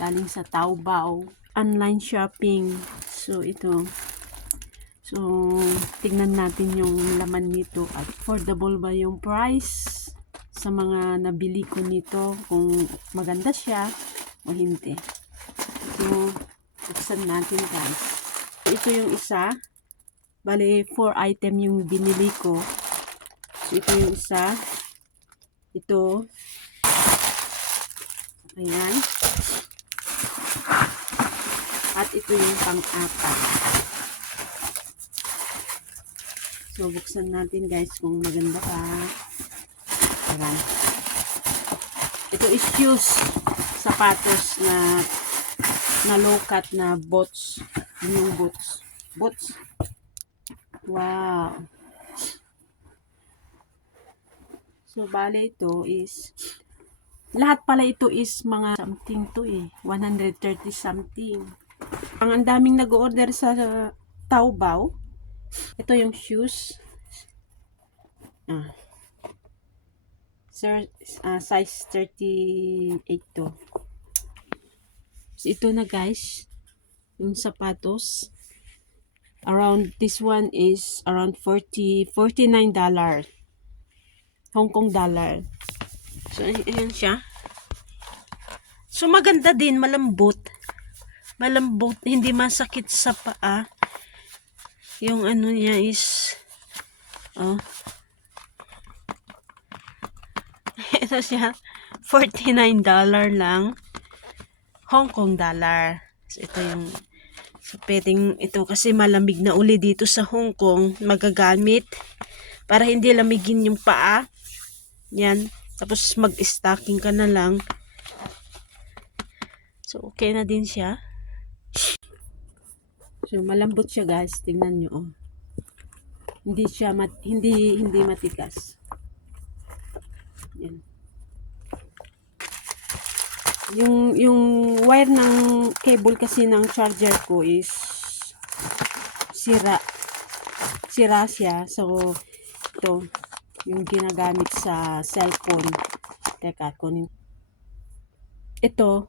Galing sa Taobao. Online shopping. So, ito. So, tingnan natin yung laman nito. At affordable ba yung price sa mga nabili ko nito. Kung maganda siya o hindi. So, buksan natin guys. So, ito yung isa. Bale, 4 item yung binili ko. So, ito yung isa. Ito. Ayan. At ito yung pang-apat. So, buksan natin guys kung maganda pa. Ayan. Ito is shoes. Sapatos na low-cut na boots. Yung boots. Boots. Wow. So, bale ito is lahat pala ito is mga something to 130 something. Ang daming nag-order sa Taobao. Ito yung shoes. Size 38 to. So, ito na guys. Yung sapatos. Around, this one is around $49. Hong Kong dollar. So, ayan siya. So, maganda din. Malambot. Malambot. Hindi masakit sa paa. Yung ano niya is ito siya, $49 lang, Hong Kong dollar. So, ito yung, so, pwedeng ito kasi malamig na uli dito sa Hong Kong, magagamit, para hindi lamigin yung paa. Yan. Tapos, mag-stocking ka na lang. So, okay na din siya. So, malambot siya guys. Tingnan nyo, Hindi siya, hindi matigas. Yan. Yung wire ng cable kasi ng charger ko is sira siya. So, ito, yung ginagamit sa cellphone. Teka, kunin. Ito,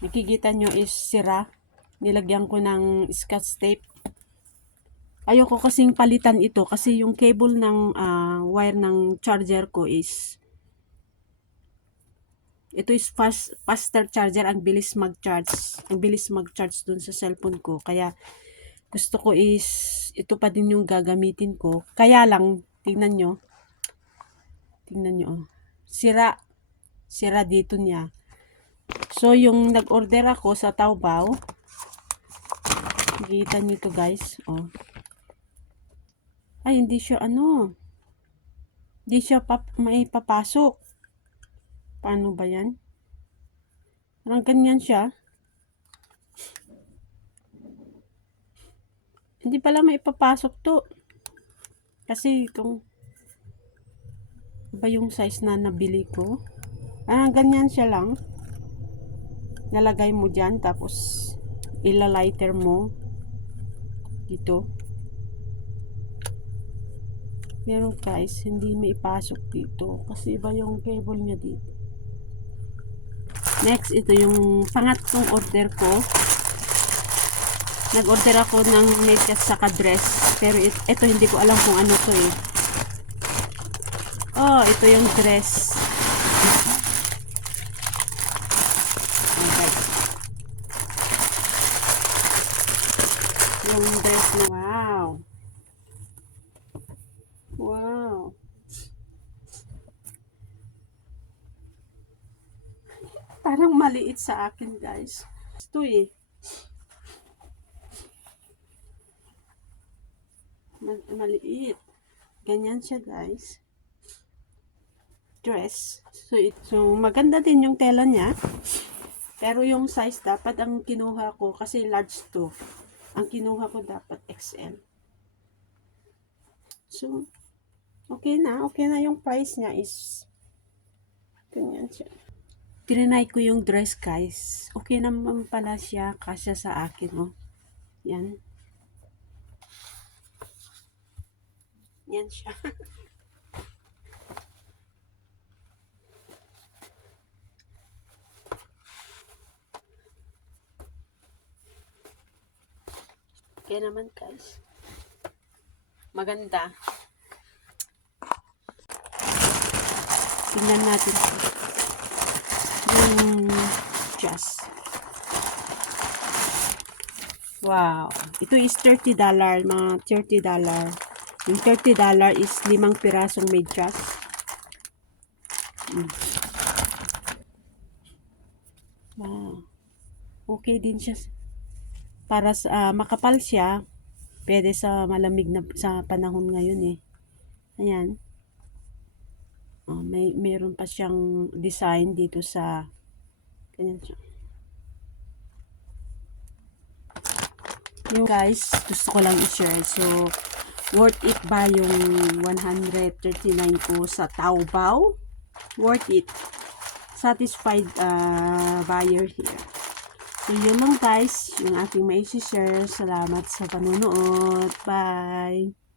nakikita nyo is sira. Nilagyan ko ng scotch tape. Ayoko kasing palitan ito kasi yung cable ng wire ng charger ko is ito is faster charger, ang bilis mag-charge dun sa cellphone ko. Kaya gusto ko is ito pa din yung gagamitin ko. Kaya lang tingnan nyo. Sira dito niya. So yung nag-order ako sa Taobao, nakikita nyo to guys, ay hindi siya hindi siya maipapasok. Paano ba yan? Parang ganyan siya. Hindi pala maipapasok to. Kasi itong ba yung size na nabili ko? Parang ganyan siya lang. Nalagay mo dyan, tapos ilalighter mo dito. Pero guys, hindi maipasok dito. Kasi iba yung cable niya dito. Next, ito yung pangatlong order ko. Nag-order ako ng medyas saka dress. Pero ito hindi ko alam kung ano to ito yung dress. Okay. Yung dress na wow. Parang maliit sa akin guys. Ito maliit. Ganyan siya guys. Dress. So maganda din yung tela niya. Pero yung size dapat ang kinuha ko kasi large to. Ang kinuha ko dapat XL. So okay na yung price niya is ganyan siya. Trinay ko yung dress guys. Okay naman pala siya, kasya sa akin Yan. Yan siya. Kaya naman guys. Maganda. Tingnan natin yung just. Wow. Ito is $30. Mga $30. Yung $30 is 5 pirasong medyas. Wow. Okay din siya. Para sa makapal siya. Pwede sa malamig na sa panahon ngayon eh. Ayan. Meron pa siyang design dito sa ganyan siya. Yung guys, gusto ko lang i-share. So, worth it ba yung 139 ko sa Taobao? Worth it. Satisfied buyer here. So, yun lang guys, yung aking may share. Salamat sa panonood. Bye!